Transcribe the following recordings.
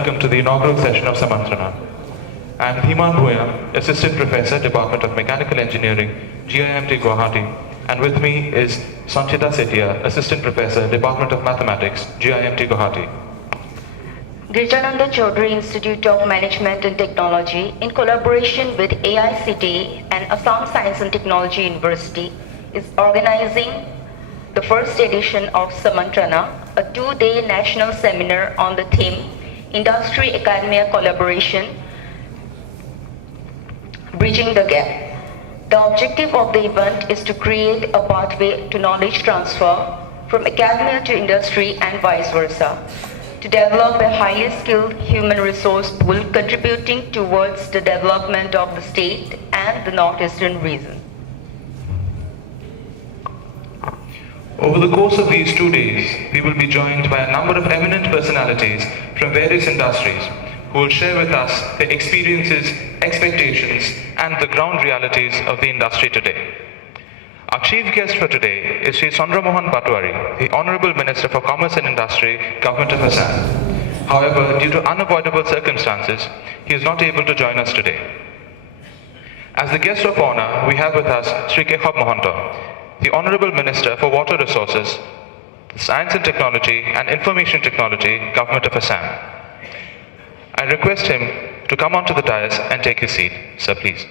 welcome to the inaugural session of Samantrana. I am Dhiman Bhuya, Assistant Professor, Department of Mechanical Engineering, GIMT Guwahati, and with me is Sanchita Setia, Assistant Professor, Department of Mathematics, GIMT Guwahati. Girijananda Chaudhary Institute of Management and Technology, in collaboration with AICTE and Assam Science and Technology University, is organizing the first edition of Samantrana, a two-day national seminar on the theme Industry-Academia Collaboration, Bridging the Gap. The objective of the event is to create a pathway to knowledge transfer from academia to industry and vice versa, to develop a highly skilled human resource pool contributing towards the development of the state and the northeastern region. Over the course of these 2 days, we will be joined by a number of eminent personalities from various industries who will share with us their experiences, expectations, and the ground realities of the industry today. Our chief guest for today is Sri Sondra Mohan Patwari, the Honorable Minister for Commerce and Industry, Government of Assam. However, due to unavoidable circumstances, he is not able to join us today. As the guest of honor, we have with us Sri Kekhab Mohanto, the Honorable Minister for Water Resources, Science and Technology and Information Technology, Government of Assam. I request him to come onto the dais and take his seat. Sir, please.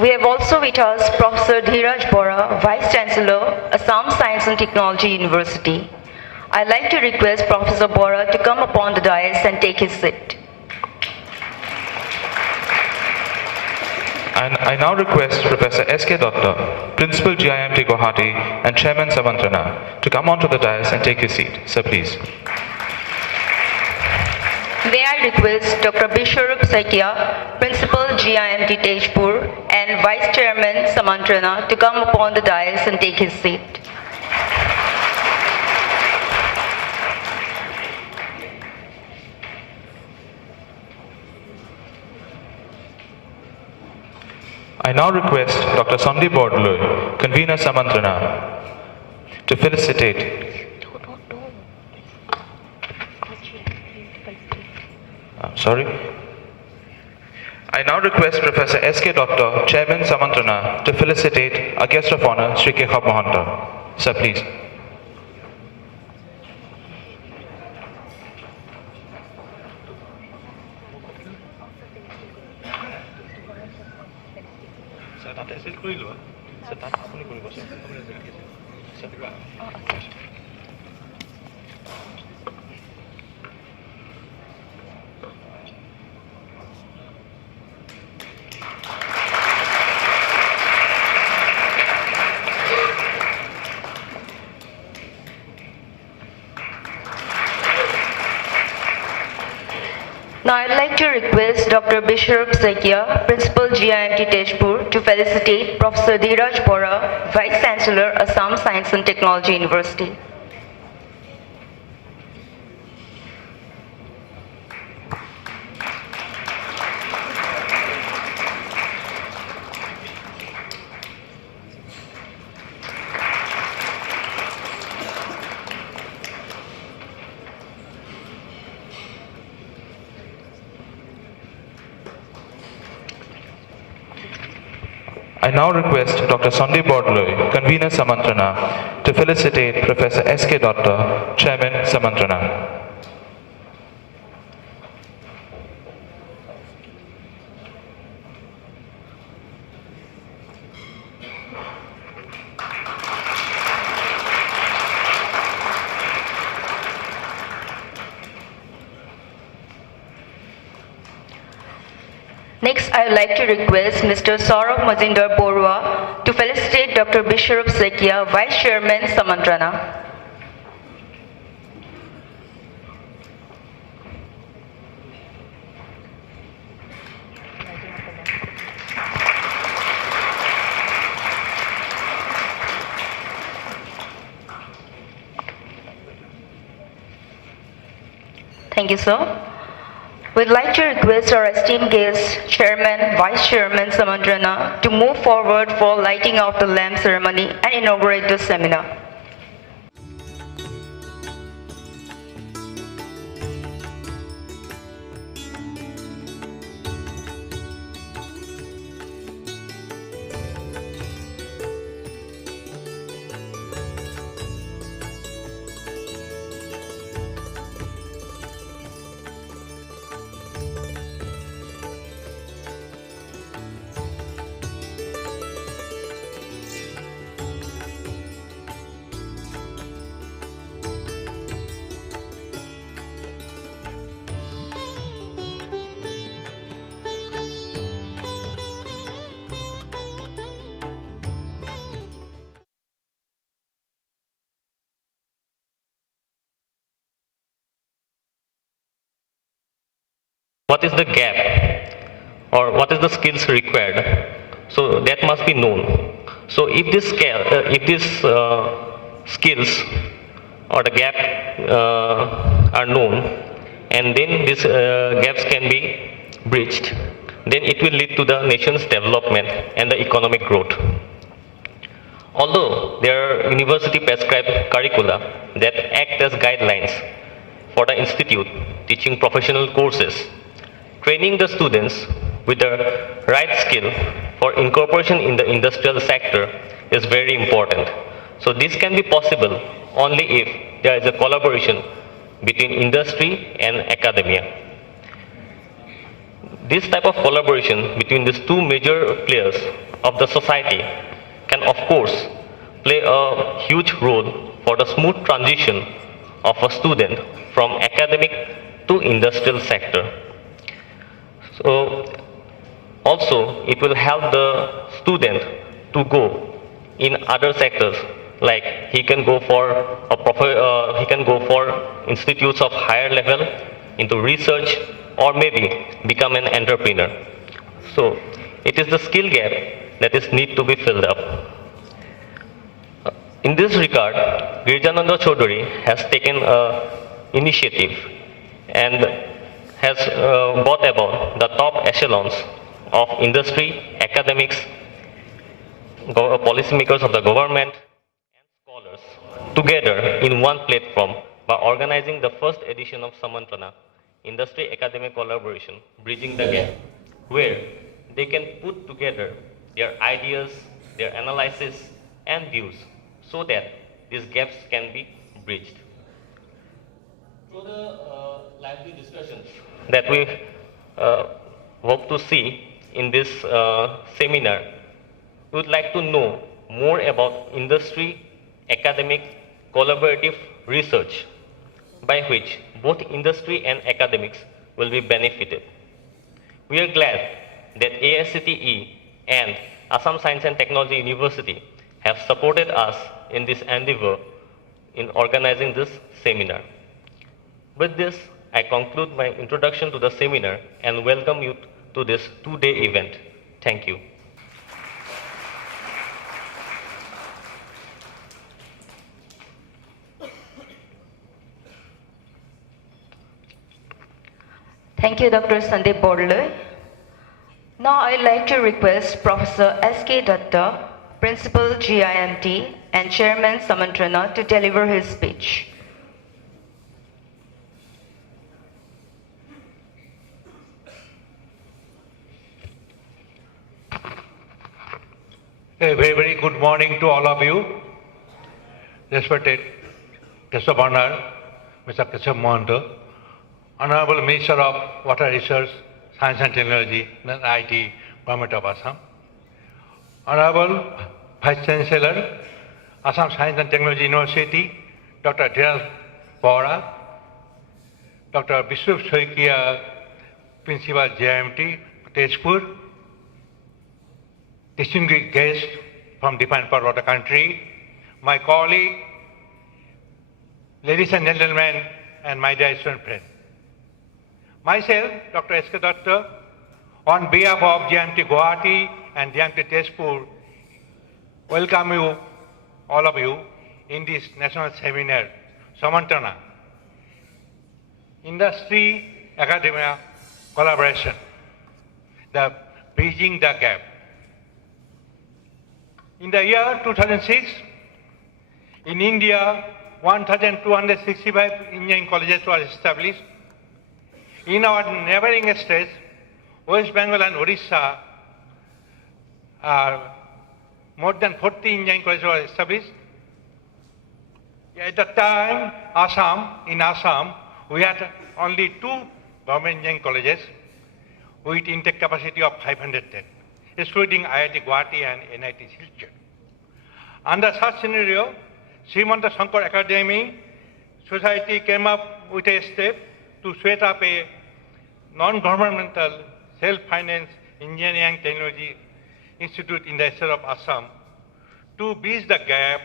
We have also with us Professor Dheeraj Bora, Vice Chancellor, Assam Science and Technology University. I'd like to request Professor Bora to come upon the dais and take his seat. And I now request Professor S.K. Datta, Principal GIMT Guwahati and Chairman Samantrana, to come onto the dais and take his seat. Sir, please. May I request Dr. Biswarup Saikia, Principal GIMT Tejpur and Vice Chairman Samantrana, to come upon the dais and take his seat. I now request Dr. Sandeep Bordaloy, Convener Samantrana, to felicitate. Sorry. I now request Professor S.K. Datta, Chairman Samantrana, to felicitate our guest of honor, Sri Kekhab Mohanto. Sir, please. Now I'd like to request Dr. Biswarup Saikia, Principal GIMT Tejpur, to felicitate Professor Dheeraj Bora, Vice Chancellor, Assam Science and Technology University. I now request Dr. Sandeep Bordaloy, Convener Samantrana, to felicitate Professor S.K. Datta, Chairman Samantrana. Next, I would like to request Mr. Saurabh Mazinder Borua to felicitate Dr. Biswarup Saikia, Vice Chairman, Samantrana. Thank you, sir. We'd like to request our esteemed guest, Chairman, Vice Chairman Samandrana, to move forward for lighting of the lamp ceremony and inaugurate the seminar. What is the gap or what is the skills required? So that must be known. So if this skills or the gap are known, and then these gaps can be bridged, then it will lead to the nation's development and the economic growth. Although there are university prescribed curricula that act as guidelines for the institute teaching professional courses, training the students with the right skill for incorporation in the industrial sector is very important. So this can be possible only if there is a collaboration between industry and academia. This type of collaboration between these two major players of the society can of course play a huge role for the smooth transition of a student from academic to industrial sector. So also it will help the student to go in other sectors, like he can go for institutes of higher level into research, or maybe become an entrepreneur. So it is the skill gap that is need to be filled up. In this regard, Girijananda Chaudhary has taken an initiative and has brought about the top echelons of industry, academics, policymakers of the government, and scholars together in one platform by organizing the first edition of Samantrana, Industry Academic Collaboration, Bridging the Gap, where they can put together their ideas, their analysis and views so that these gaps can be bridged. Through the lively discussions that we hope to see in this seminar, we would like to know more about industry, academic, collaborative research, by which both industry and academics will be benefited. We are glad that AICTE and Assam Science and Technology University have supported us in this endeavor in organizing this seminar. With this, I conclude my introduction to the seminar and welcome you to this two-day event. Thank you. Thank you, Dr. Sandeep Bordle. Now I'd like to request Professor S.K. Datta, Principal GIMT and Chairman Samantrana, to deliver his speech. A very, very good morning to all of you. Respected Guest of Honor, Mr. Keshav Mohanto, Honorable Minister of Water Research, Science and Technology, and IT, Government of Assam, Honorable Vice Chancellor, Assam Science and Technology University, Dr. Dheeraj Bora, Dr. Vishnu Soikia, Principal JIMT, Tezpur, distinguished guests from different parts of the country, my colleague, ladies and gentlemen, and my dear student friends. Myself, Dr. S.K. Datta, on behalf of GIMT Guwahati and GIMT Tezpur, welcome you, all of you, in this national seminar, Samantrana, Industry, Academia, collaboration, the bridging the gap. In the year 2006, in India, 1,265 engineering colleges were established. In our neighboring states, West Bengal and Odisha, more than 40 engineering colleges were established. At that time, in Assam, we had only 2 government engineering colleges with intake capacity of 510, excluding IIT Guwahati and NIT Silchar. Under such scenario, Srimanta Shankar Academy Society came up with a step to set up a non-governmental self-financed engineering and technology institute in the state of Assam to bridge the gap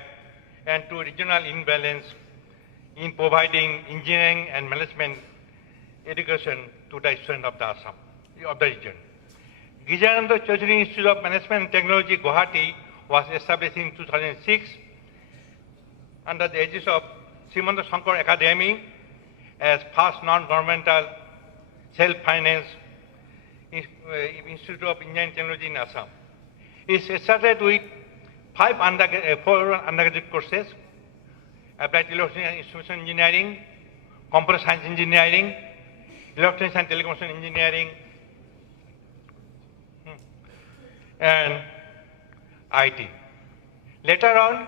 and to regional imbalance in providing engineering and management education to the students of the Assam, of the region. Girijananda Institute of Management and Technology, Guwahati, was established in 2006 under the aegis of Srimanta Shankar Academy as first non-governmental self-financed Institute of Engineering Technology in Assam. It started with 4 undergraduate courses: Applied Electronics and Instrumentation Engineering, Computer Science Engineering, Electronics and Telecommunication Engineering, and IT. Later on,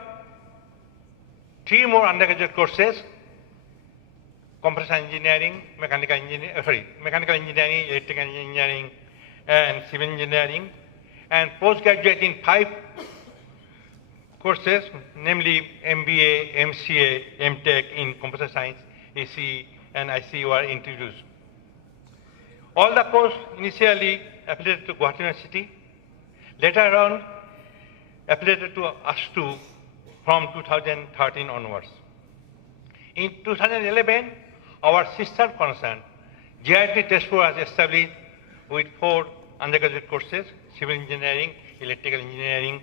3 more undergraduate courses: Computer Science Engineering, Mechanical Engineering, Electrical Engineering, and Civil Engineering, and postgraduate in 5 courses, namely MBA, MCA, MTech in Computer Science, ACE, and ICE were introduced. All the courses initially affiliated to Guwahati University, later on affiliated to us too from 2013 onwards. In 2011, our sister concern, GIT Tezpur, was established with 4 undergraduate courses: Civil Engineering, Electrical Engineering,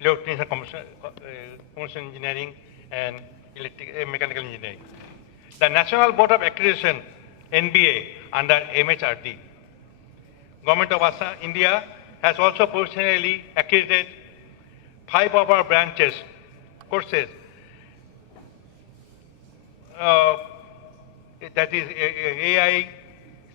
Electronics and Communication Engineering, and Mechanical Engineering. The National Board of Accreditation, NBA, under MHRD, Government of Assam, India, has also professionally accredited 5 of our branches, courses, that is AI,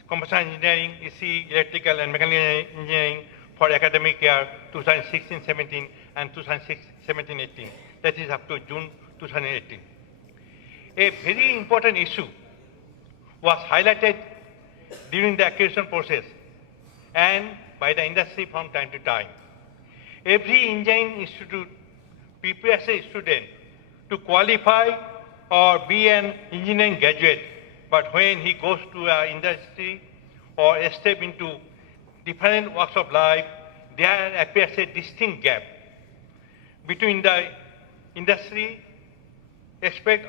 Computer Engineering, EC, Electrical and Mechanical Engineering for academic year 2016-17 and 2017-18. That is up to June 2018. A very important issue was highlighted during the accreditation process and by the industry from time to time. Every engineering institute prepares a student to qualify or be an engineering graduate, but when he goes to an industry or a step into different walks of life, there appears a distinct gap between the industry aspect